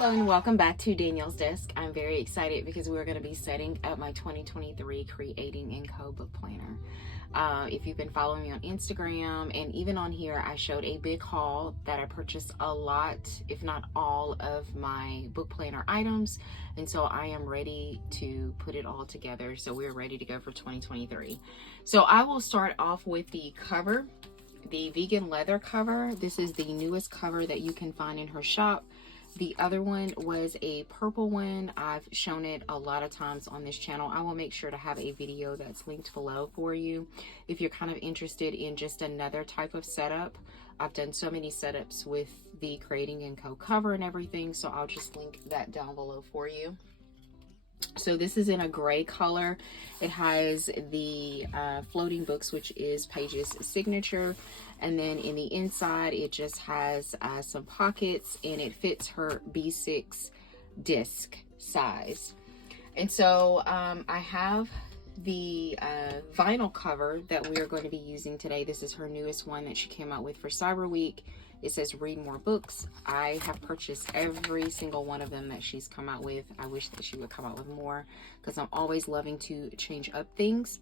Hello and welcome back to Danielle's Desk. I'm very excited because we're going to be setting up my 2023 Creating & Co book planner. If you've been following me on Instagram and even on here, I showed a big haul that I purchased a lot, if not all, of my book planner items. And so I am ready to put it all together. So we're ready to go for 2023. So I will start off with the cover, the vegan leather cover. This is the newest cover that you can find in her shop. The other one was a purple one. I've shown it a lot of times on this channel. I will make sure to have a video that's linked below for you if you're kind of interested in just another type of setup. I've done so many setups with the Creating & Co cover and everything, so I'll just link that down below for you. So this is in a gray color. It has the floating books, which is Paige's signature. And then in the inside, it just has some pockets and it fits her B6 disc size. And so I have the vinyl cover that we are going to be using today. This is her newest one that she came out with for Cyber Week. It says read more books. I have purchased every single one of them that she's come out with. I wish that she would come out with more because I'm always loving to change up things.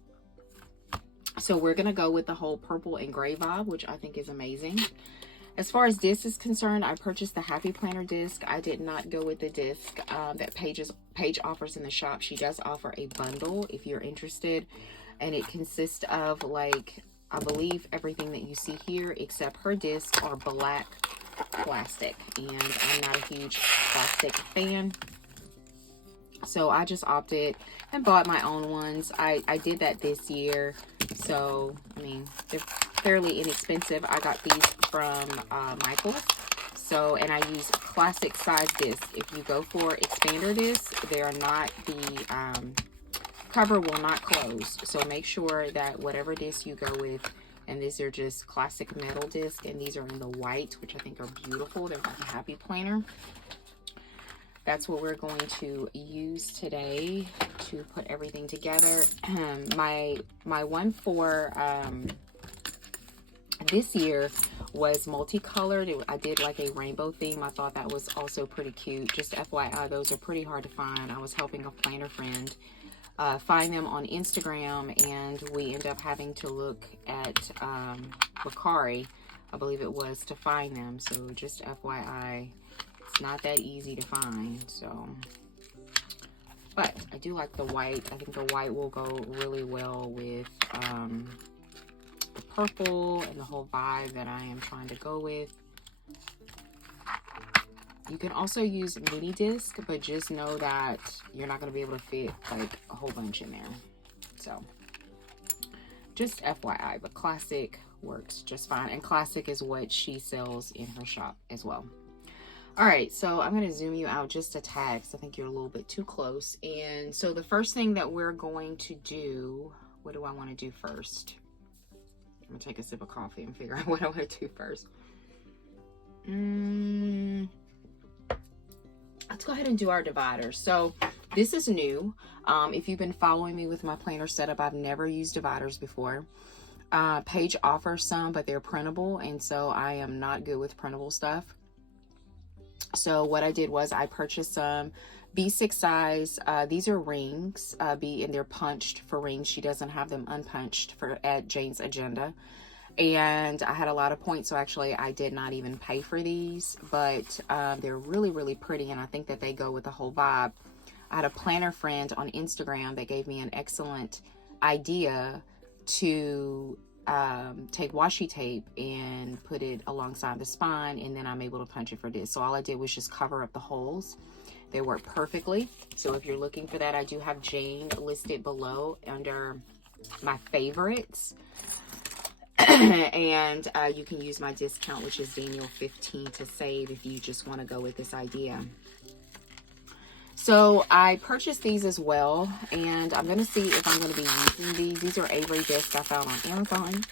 So we're going to go with the whole purple and gray vibe, which I think is amazing. As far as disc is concerned, I purchased the Happy Planner disc. I did not go with the disc that Paige offers in the shop. She does offer a bundle if you're interested. And it consists of, like, I believe everything that you see here except her discs are black plastic. And I'm not a huge plastic fan. So I just opted and bought my own ones. I did that this year. So, I mean, they're fairly inexpensive. I got these from Michael's. So, and I use classic size discs. If you go for expander discs, they are not, the cover will not close. So make sure that whatever disc you go with, and these are just classic metal discs, and these are in the white, which I think are beautiful. They're like a Happy Planner. That's what we're going to use today to put everything together. My one for this year was multicolored. I did like a rainbow theme. I thought that was also pretty cute. Just FYI, those are pretty hard to find. I was helping a planner friend find them on Instagram, and we ended up having to look at Bakari, I believe it was, to find them. So just FYI, it's not that easy to find. So, but I do like the white. I think the white will go really well with the purple and the whole vibe that I am trying to go with. You can also use mini disc, but just know that you're not going to be able to fit like a whole bunch in there. So just FYI, but classic works just fine. And classic is what she sells in her shop as well. All right, so I'm going to zoom you out just a tad because I think you're a little bit too close. And so the first thing that we're going to do, what do I want to do first? I'm going to take a sip of coffee and figure out what I want to do first. Let's go ahead and do our dividers. So this is new. If you've been following me with my planner setup, I've never used dividers before. Paige offers some, but they're printable, and so I am not good with printable stuff. So what I did was I purchased some B6 size. These are rings, and they're punched for rings. She doesn't have them unpunched at Jane's Agenda. And I had a lot of points, so actually I did not even pay for these, but they're really, really pretty, and I think that they go with the whole vibe. I had a planner friend on Instagram that gave me an excellent idea to take washi tape and put it alongside the spine, and then I'm able to punch it for this. So all I did was just cover up the holes. They work perfectly. So if you're looking for that, I do have Jane listed below under my favorites. And you can use my discount, which is Daniel15, to save if you just want to go with this idea. So I purchased these as well, and I'm going to see if I'm going to be using these. These are Avery discs I found on Amazon.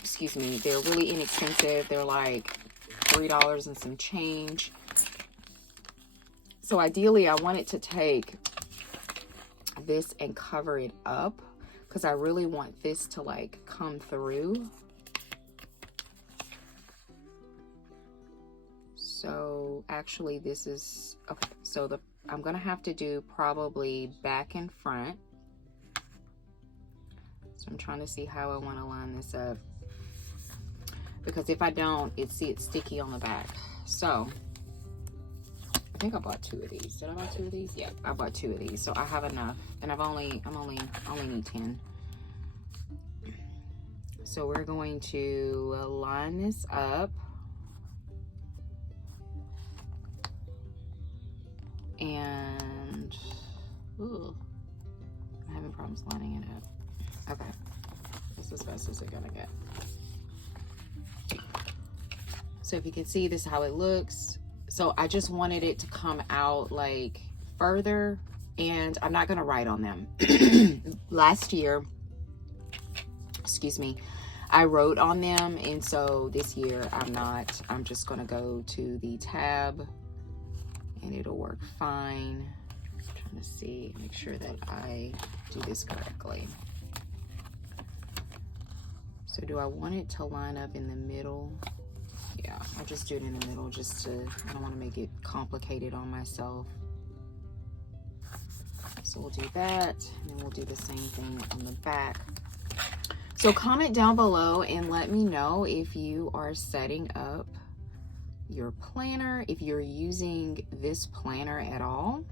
Excuse me. They're really inexpensive. They're like $3 and some change. So ideally, I wanted to take this and cover it up, because I really want this to like come through. So actually this is, okay, so I'm gonna have to do probably back and front. So I'm trying to see how I want to line this up, because if I don't, it's sticky on the back. So I think I bought 2 of these. Did I buy 2 of these? Yeah, I bought 2 of these. So I have enough, and I only need 10. So we're going to line this up. And ooh, I'm having problems lining it up. Okay, that's as best as it's gonna get. So if you can see, this is how it looks. So I just wanted it to come out like further, and I'm not gonna write on them. Last year, excuse me, I wrote on them, and so this year I'm just gonna go to the tab and it'll work fine. I'm trying to see, make sure that I do this correctly. So do I want it to line up in the middle? Yeah, I'll just do it in the middle, just to, I don't want to make it complicated on myself. So we'll do that, and then we'll do the same thing on the back. So comment down below and let me know if you are setting up your planner, if you're using this planner at all,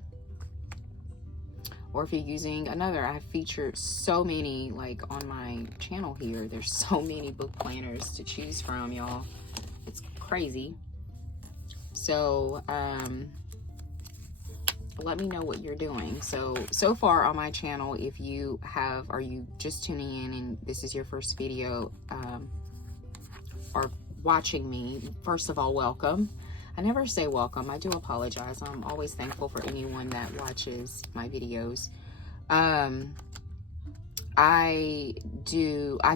or if you're using another. I've featured so many, like on my channel here, there's so many book planners to choose from, y'all. It's crazy. So let me know what you're doing. So far on my channel, if you are you just tuning in and this is your first video, or watching me, first of all, welcome. I never say welcome, I do apologize. I'm always thankful for anyone that watches my videos. I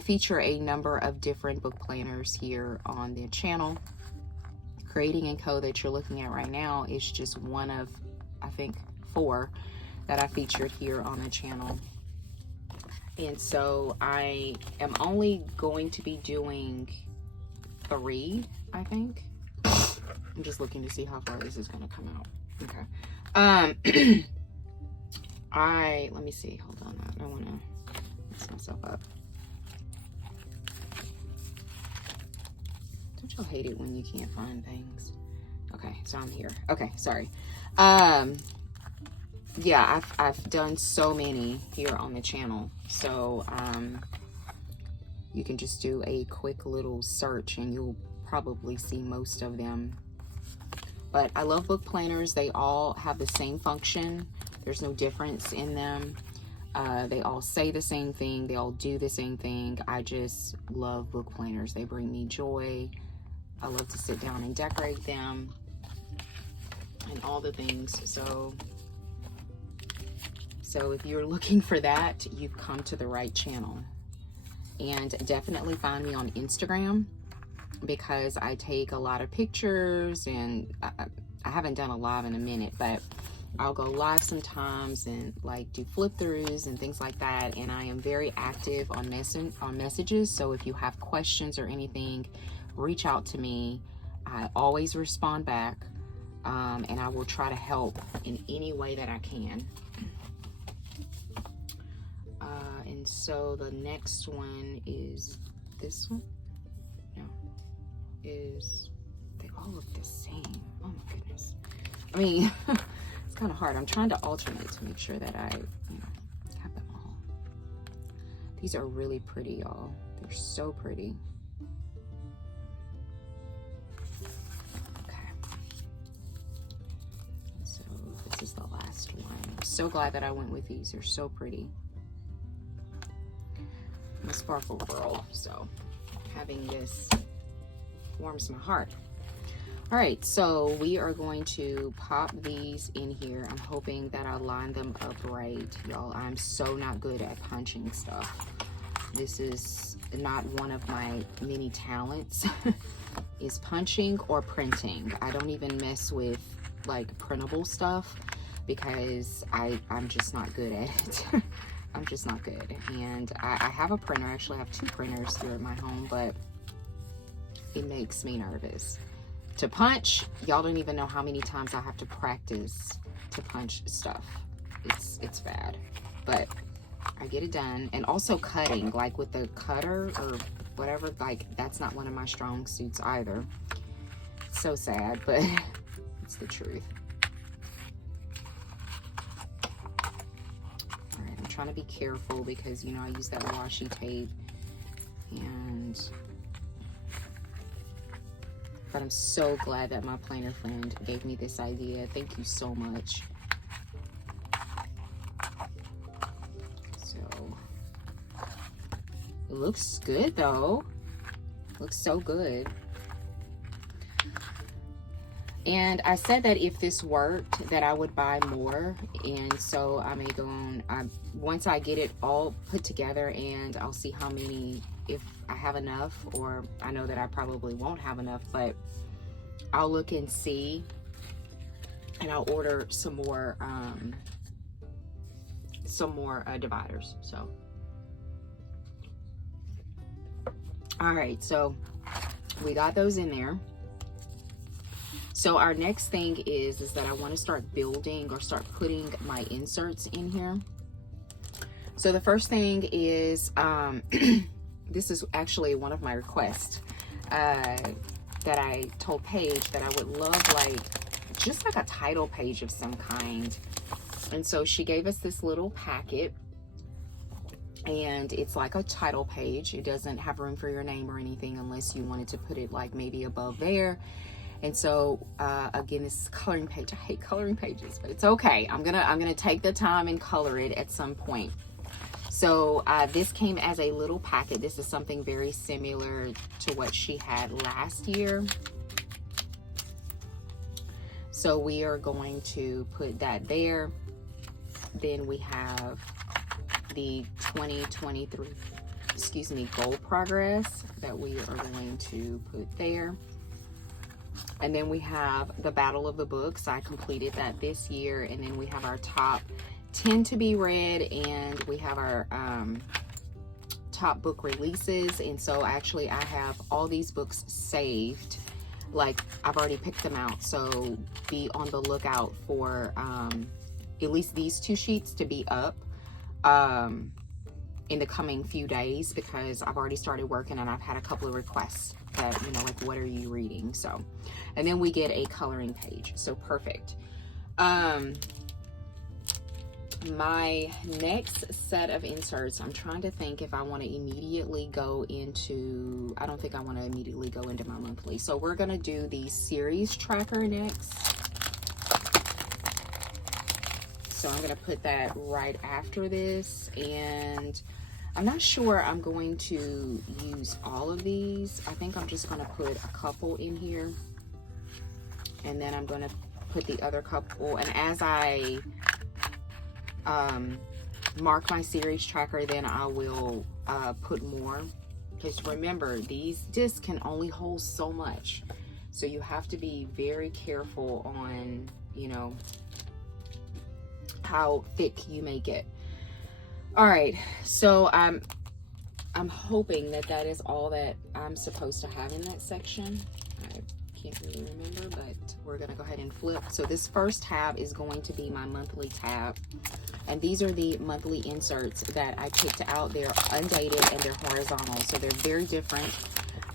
feature a number of different book planners here on the channel. Creating & Co that you're looking at right now is just one of, I think, 4 that I featured here on the channel. And so I am only going to be doing 3, I think. I'm just looking to see how far this is going to come out. Okay. Let me see. Hold on. I don't want to mess myself up. Don't y'all hate it when you can't find things? Okay, so I'm here. Okay, sorry. Yeah, I've done so many here on the channel. So you can just do a quick little search and you'll probably see most of them. But I love book planners. They all have the same function. There's no difference in them. They all say the same thing. They all do the same thing. I just love book planners. They bring me joy. I love to sit down and decorate them and all the things. So if you're looking for that, you've come to the right channel. And definitely find me on Instagram, because I take a lot of pictures, and I haven't done a live in a minute, but I'll go live sometimes and like do flip throughs and things like that. And I am very active on messages. So if you have questions or anything, reach out to me. I always respond back, and I will try to help in any way that I can. And so the next one is this one. No, they all look the same. Oh my goodness. I mean, it's kind of hard. I'm trying to alternate to make sure that I, have them all. These are really pretty, y'all. They're so pretty. Okay. So this is the last one. I'm so glad that I went with these. They're so pretty. I'm a sparkle girl, so having this warms my heart. All right, so we are going to pop these in here. I'm hoping that I line them up right. Y'all, I'm so not good at punching stuff. This is not one of my many talents, is punching or printing. I don't even mess with like printable stuff because I'm just not good at it. I'm just not good. And I have a printer. Actually, I have 2 printers here at my home, but it makes me nervous. To punch, y'all don't even know how many times I have to practice to punch stuff. It's bad, but I get it done. And also cutting, like with the cutter or whatever, like that's not one of my strong suits either. It's so sad, but it's the truth. All right, I'm trying to be careful because, you know, I use that washi tape, but I'm so glad that my planner friend gave me this idea. Thank you so much. So, it looks good though. Looks so good. And I said that if this worked, that I would buy more. And so I may go on, once I get it all put together, and I'll see how many, if I have enough, or I know that I probably won't have enough, but I'll look and see, and I'll order some more dividers. So, all right, so we got those in there. So our next thing is that I want to start building or start putting my inserts in here. So the first thing is, this is actually one of my requests that I told Paige that I would love, like, just like a title page of some kind. And so she gave us this little packet, and it's like a title page. It doesn't have room for your name or anything unless you wanted to put it like maybe above there. And so again, this is a coloring page. I hate coloring pages, but it's okay. I'm gonna take the time and color it at some point. So this came as a little packet. This is something very similar to what she had last year. So we are going to put that there. Then we have the 2023, goal progress that we are going to put there. And then we have the Battle of the Books. I completed that this year. And then we have our top 10 to be read, and we have our top book releases. And so actually I have all these books saved. Like, I've already picked them out. So be on the lookout for at least these 2 sheets to be up in the coming few days, because I've already started working and I've had a couple of requests that, you know, like, what are you reading? So, and then we get a coloring page. So perfect. My next set of inserts, I'm trying to think if I want to immediately go into, I don't think I want to immediately go into my monthly. So we're going to do the series tracker next. So I'm going to put that right after this, and I'm not sure I'm going to use all of these. I think I'm just going to put a couple in here, and then I'm going to put the other couple. And as I mark my series tracker, then I will put more, because remember, these discs can only hold so much. So you have to be very careful on, you know, how thick you make it. All right, so I'm hoping that that is all that I'm supposed to have in that section. I can't really remember, but we're gonna go ahead and flip. So this first tab is going to be my monthly tab, and these are the monthly inserts that I picked out. They're undated and they're horizontal, so they're very different.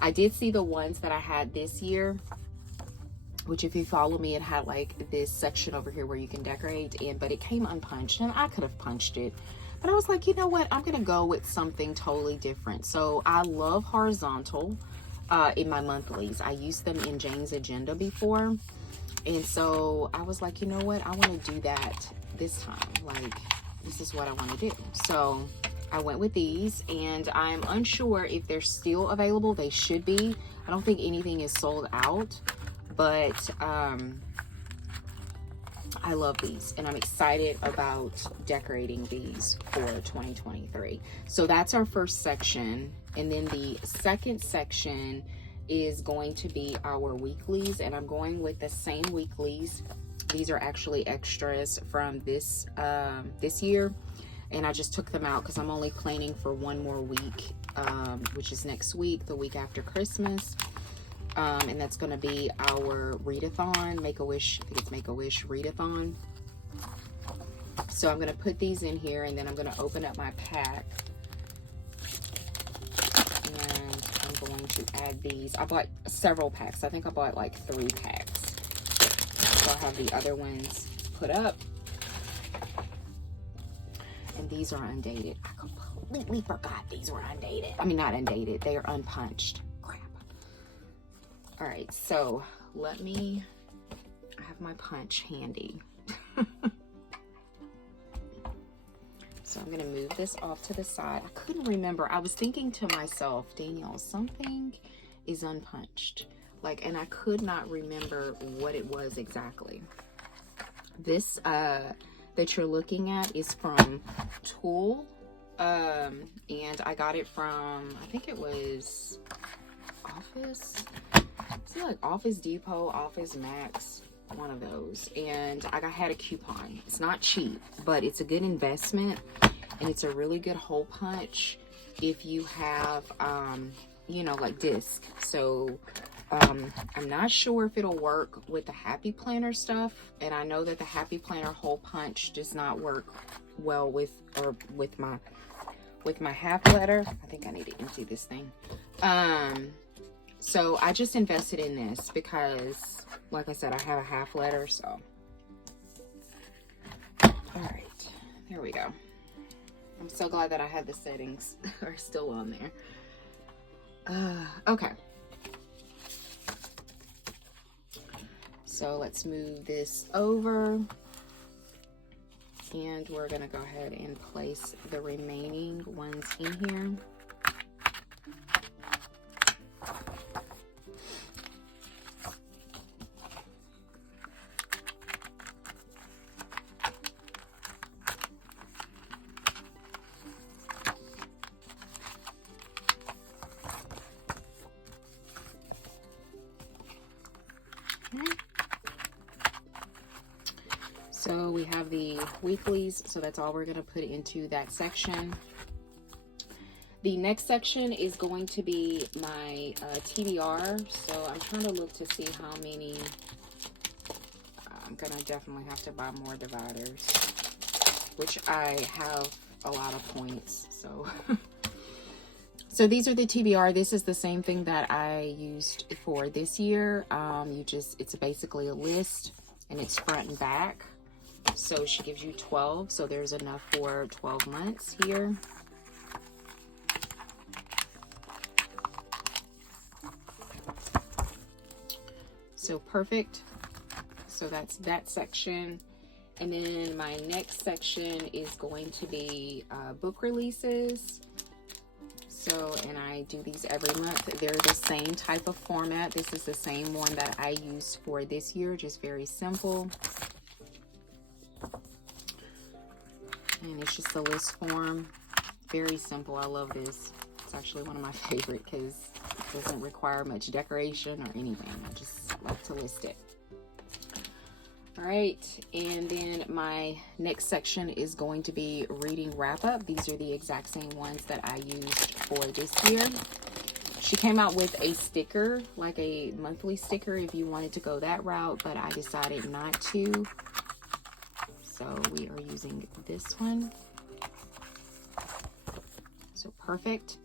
I did see the ones that I had this year, which, if you follow me, it had like this section over here where you can decorate, but it came unpunched, and I could have punched it. But I was like, you know what? I'm going to go with something totally different. So I love horizontal in my monthlies. I used them in Jane's Agenda before. And so I was like, you know what? I want to do that this time. Like, this is what I want to do. So I went with these, and I'm unsure if they're still available. They should be. I don't think anything is sold out, but I love these, and I'm excited about decorating these for 2023. So that's our first section. And then the second section is going to be our weeklies, and I'm going with the same weeklies. These are actually extras from this year, and I just took them out because I'm only planning for one more week, which is next week, the week after Christmas. And that's going to be our readathon, Make-A-Wish, I think it's Make-A-Wish readathon. So I'm going to put these in here, and then I'm going to open up my pack. And I'm going to add these. I bought several packs. I think I bought like 3 packs. So I'll have the other ones put up. And these are undated. I completely forgot these were undated. I mean, not undated. They are unpunched. Crap. All right, so I have my punch handy. So I'm going to move this off to the side. I couldn't remember. I was thinking to myself, Danielle, something is unpunched. Like, and I could not remember what it was exactly. This that you're looking at is from Tool. And I got it from, I think it was Office. It's like Office Depot, Office Max, one of those. And I had a coupon. It's not cheap, but it's a good investment, and it's a really good hole punch if you have you know, like disc. So I'm not sure if it'll work with the Happy Planner stuff, and I know that the Happy Planner hole punch does not work well with my half letter. I think I need to empty this thing. So I just invested in this because, like I said, I have a half letter. So all right, there we go. I'm so glad that I had the settings are still on there. Okay, so let's move this over, and we're gonna go ahead and place the remaining ones in here. So we have the weeklies, so that's all we're going to put into that section. The next section is going to be my TBR. So I'm trying to look to see how many. I'm going to definitely have to buy more dividers, which I have a lot of points. So so these are the TBR. This is the same thing that I used for this year. It's basically a list, and it's front and back. So she gives you 12, so there's enough for 12 months here. So perfect. So that's that section. And then my next section is going to be book releases. So, and I do these every month. They're the same type of format. This is the same one that I used for this year, just very simple. And it's just a list form. Very simple. I love this. It's actually one of my favorite because it doesn't require much decoration or anything. I just like to list it. All right, and then my next section is going to be reading wrap up. These are the exact same ones that I used for this year. She came out with a sticker, like a monthly sticker if you wanted to go that route, but I decided not to. So we are using this one. So perfect.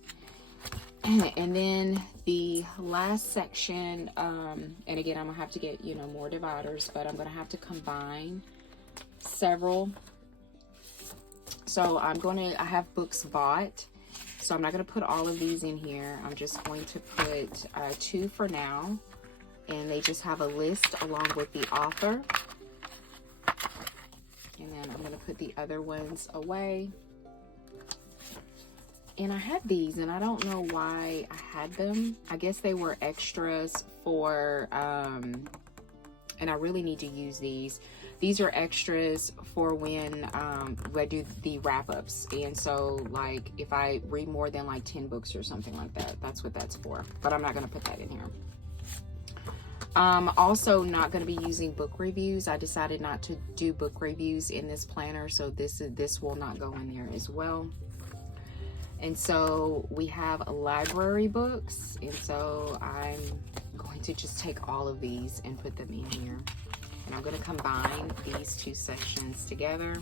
And then the last section, and again, I'm gonna have to get, more dividers, but I'm gonna have to combine several. So I have books bought. So I'm not gonna put all of these in here. I'm just going to put 2 for now. And they just have a list along with the author. And then I'm gonna put the other ones away. And I had these, and I don't know why I had them. I guess they were extras for, and I really need to use these. These are extras for when I do the wrap-ups. And so, like, if I read more than, 10 books or something like that, that's what that's for. But I'm not going to put that in here. Also not going to be using book reviews. I decided not to do book reviews in this planner, so this will not go in there as well. And so we have library books, and so I'm going to just take all of these and put them in here. And I'm going to combine these two sections together.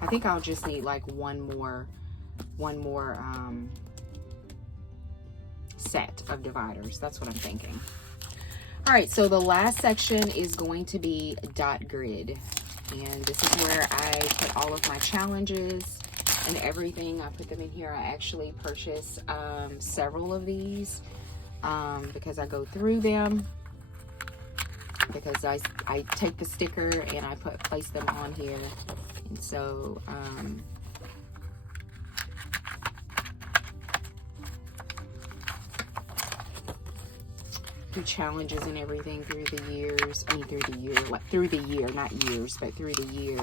I think I'll just need like one more set of dividers. That's what I'm thinking. All right, so the last section is going to be dot grid. And this is where I put all of my challenges and everything. I put them in here. I actually purchased several of these because I go through them, because I take the sticker and I place them on here. And so do challenges and everything through the years. I mean, through the year, not years, but through the year.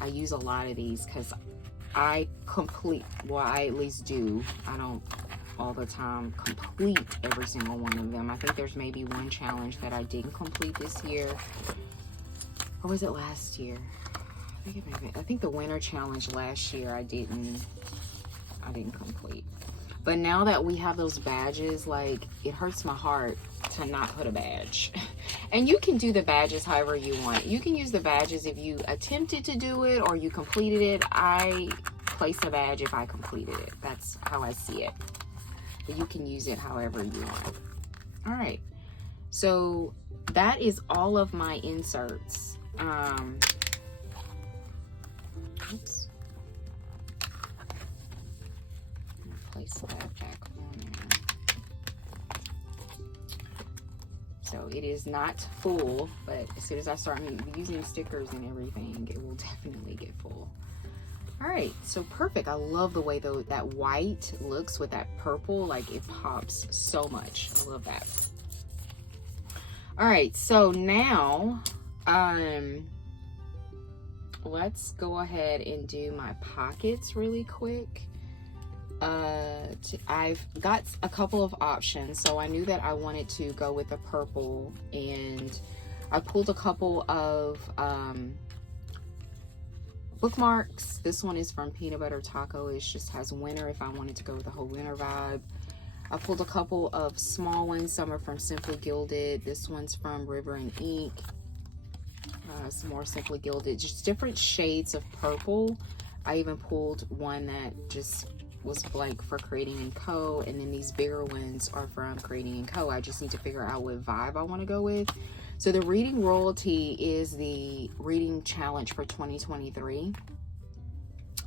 I use a lot of these because I at least do. I don't all the time complete every single one of them. I think there's maybe one challenge that I didn't complete this year. Or was it last year? I think the winter challenge last year I didn't complete. But now that we have those badges, like, it hurts my heart to not put a badge. And you can do the badges however you want. You can use the badges if you attempted to do it or you completed it. I place a badge if I completed it. That's how I see it. But you can use it however you want. All right. So that is all of my inserts. Oops. Place that back on there. So it is not full, but as soon as I start using stickers and everything, it will definitely get full. All right, so perfect. I love the way that white looks with that purple. Like, it pops so much. I love that. All right, so now let's go ahead and do my pockets really quick. I've got a couple of options. So I knew that I wanted to go with the purple, and I pulled a couple of bookmarks. This one is from Peanut Butter Taco. It just has winter if I wanted to go with the whole winter vibe. I pulled a couple of small ones. Some are from Simply Gilded. This one's from River and Ink. Some more Simply Gilded. Just different shades of purple. I even pulled one that just was blank for Creating & Co. And then these bigger ones are from Creating & Co. I just need to figure out what vibe I want to go with. So the Reading Royalty is the reading challenge for 2023.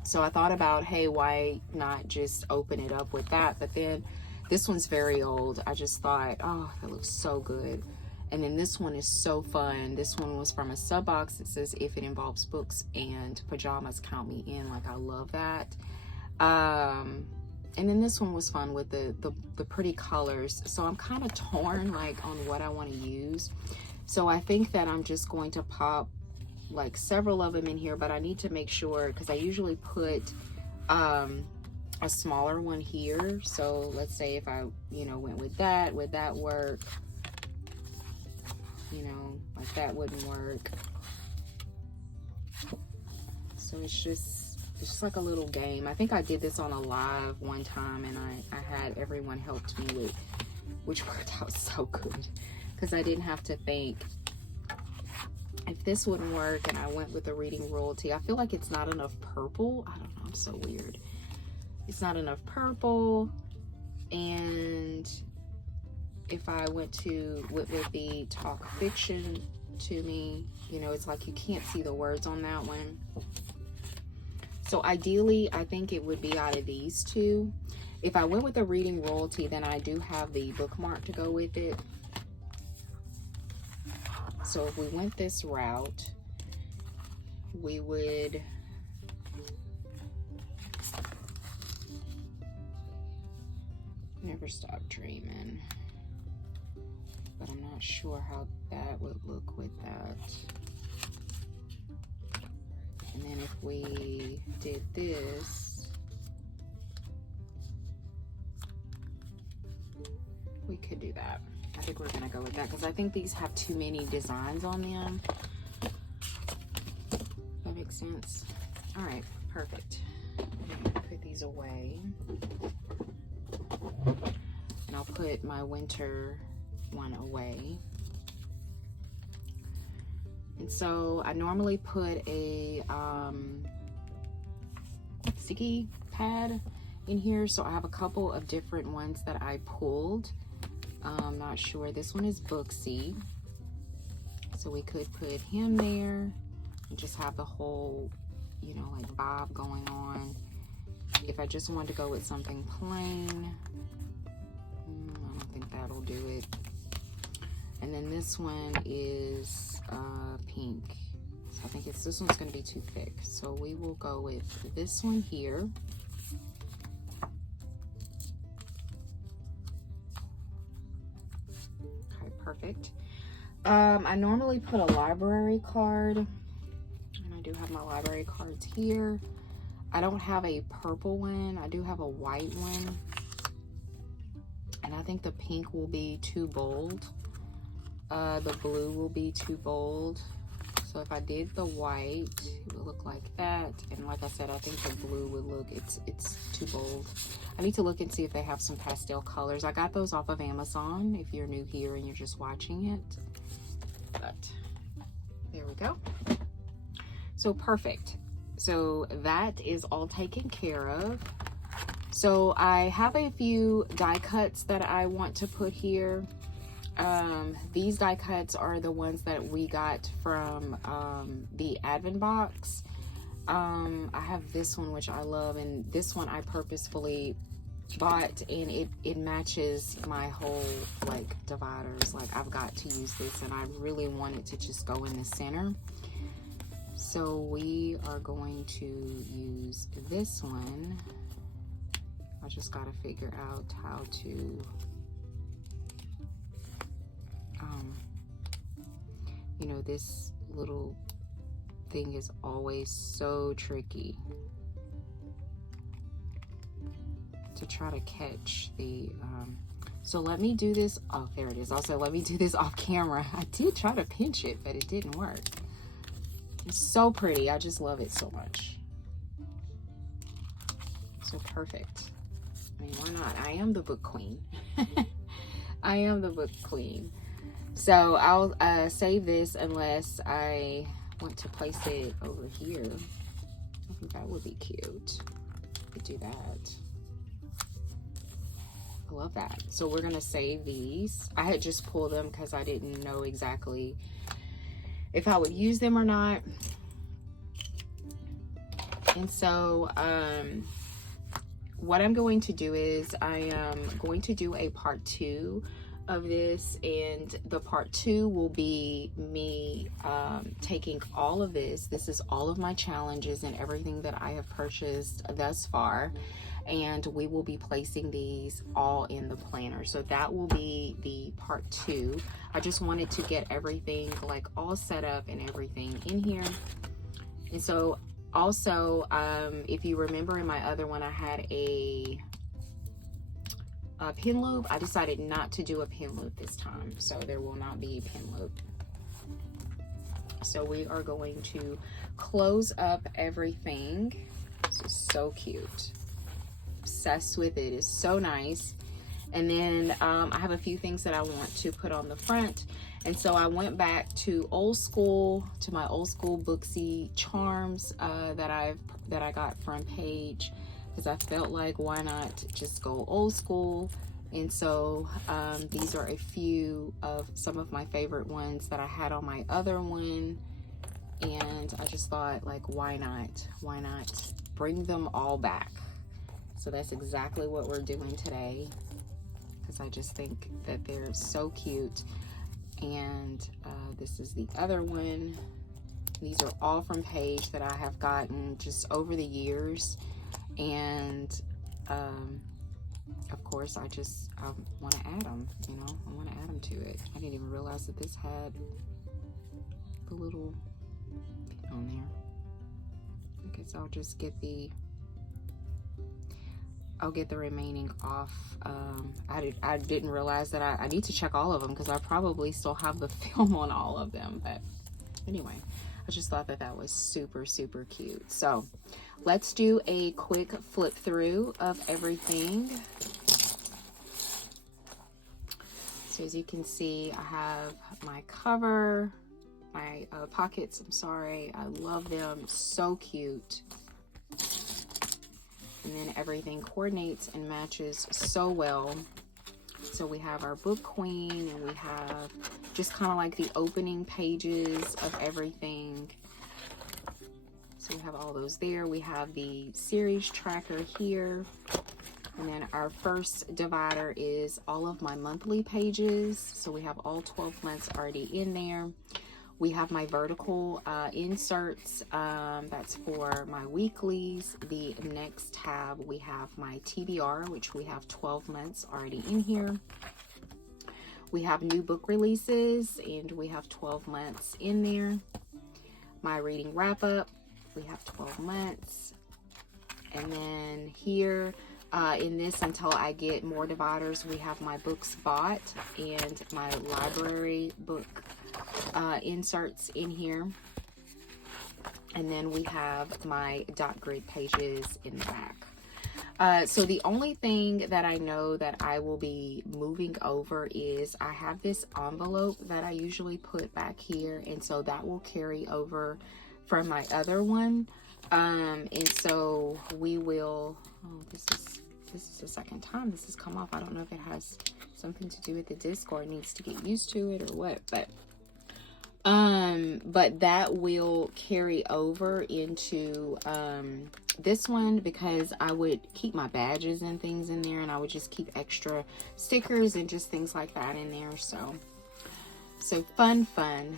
So I thought about, hey, why not just open it up with that? But then this one's very old. I just thought, oh, that looks so good. And then this one is so fun. This one was from a sub box that says, if it involves books and pajamas, count me in. Like, I love that. And then this one was fun with the pretty colors. So I'm kind of torn, like, on what I want to use. So I think that I'm just going to pop like several of them in here, but I need to make sure, because I usually put a smaller one here. So let's say if I, went with that, would that work? Like that wouldn't work. So it's just like a little game. I think I did this on a live one time, and I had everyone helped me with, which worked out so good, because I didn't have to think if this wouldn't work, and I went with the Reading Royalty. I feel like it's not enough purple. I don't know, I'm so weird. It's not enough purple, and if I went with the Talk Fiction to me, it's like you can't see the words on that one. So ideally, I think it would be out of these two. If I went with the Reading Royalty, then I do have the bookmark to go with it. So if we went this route, we would Never Stop Dreaming. But I'm not sure how that would look with that. And then if we did this, we could do that. I think we're gonna go with that because I think these have too many designs on them. That makes sense. All right, perfect. I'm gonna put these away. And I'll put my winter one away. And so I normally put a sticky pad in here. So I have a couple of different ones that I pulled. I'm not sure. This one is Booksy. So we could put him there and just have the whole, you know, like vibe going on. If I just wanted to go with something plain, I don't think that'll do it. And then this one is pink. So I think this one's going to be too thick. So we will go with this one here. Okay, perfect. I normally put a library card, and I do have my library cards here. I don't have a purple one. I do have a white one. And I think the pink will be too bold. The blue will be too bold. So if I did the white, it would look like that. And like I said, I think the blue would look, it's too bold. I need to look and see if they have some pastel colors. I got those off of Amazon if you're new here and you're just watching it. But there we go. So perfect. So that is all taken care of. So I have a few die cuts that I want to put here. These die cuts are the ones that we got from the Advent box. I have this one, which I love, and this one I purposefully bought, and it matches my whole like dividers. Like, I've got to use this, and I really want it to just go in the center. So we are going to use this one. I just got to figure out how to you know, this little thing is always so tricky to try to catch the so let me do this. Oh, there it is. Also, let me do this off camera. I did try to pinch it, but it didn't work. It's so pretty. I just love it so much. So perfect. I mean, why not? I am the book queen. I am the book queen. So I'll save this unless I want to place it over here. I think that would be cute. Could do that. I love that. So we're gonna save these. I had just pulled them because I didn't know exactly if I would use them or not. And so what I'm going to do is I am going to do a part 2 of this, and the part 2 will be me taking all of this. This is all of my challenges and everything that I have purchased thus far, and we will be placing these all in the planner. So that will be the part 2. I just wanted to get everything like all set up and everything in here. And so also, if you remember in my other one, I had a pin loop. I decided not to do a pin loop this time, so there will not be a pin loop. So we are going to close up everything. This is so cute. Obsessed with it. It's so nice. And then I have a few things that I want to put on the front. And so I went back to old school, to my old school Booksy charms that I got from Paige, because I felt like, why not just go old school? And so these are a few of some of my favorite ones that I had on my other one, and I just thought, like, why not bring them all back? So that's exactly what we're doing today, because I just think that they're so cute. And this is the other one. These are all from Paige that I have gotten just over the years. And of course, I want to add them, you know, I want to add them to it. I didn't even realize that this had the little pin on there. Okay, so I'll just get I'll get the remaining off. I didn't realize that I need to check all of them, because I probably still have the film on all of them. But anyway, I just thought that was super, super cute. So let's do a quick flip through of everything. So as you can see, I have my cover, my pockets, I'm sorry. I love them, so cute. And then everything coordinates and matches so well. So we have our book queen, and we have just kind of like the opening pages of everything. So we have all those there. We have the series tracker here. And then our first divider is all of my monthly pages. So we have all 12 months already in there. We have my vertical inserts. That's for my weeklies. The next tab, we have my TBR, which we have 12 months already in here. We have new book releases, and we have 12 months in there. My reading wrap up, we have 12 months. And then here, in this, until I get more dividers, we have my books bought and my library book inserts in here. And then we have my dot grid pages in the back. So the only thing that I know that I will be moving over is I have this envelope that I usually put back here, and so that will carry over from my other one. And so we will, this is the second time this has come off. I don't know if it has something to do with the disc or it needs to get used to it or what, but that will carry over into this one, because I would keep my badges and things in there, and I would just keep extra stickers and just things like that in there. So fun.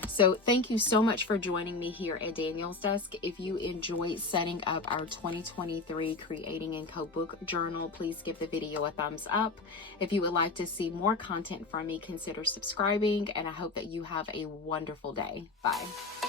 So thank you so much for joining me here at Danielle's Desk. If you enjoyed setting up our 2023 Creating & Co book journal, please give the video a thumbs up. If you would like to see more content from me, consider subscribing, and I hope that you have a wonderful day. Bye.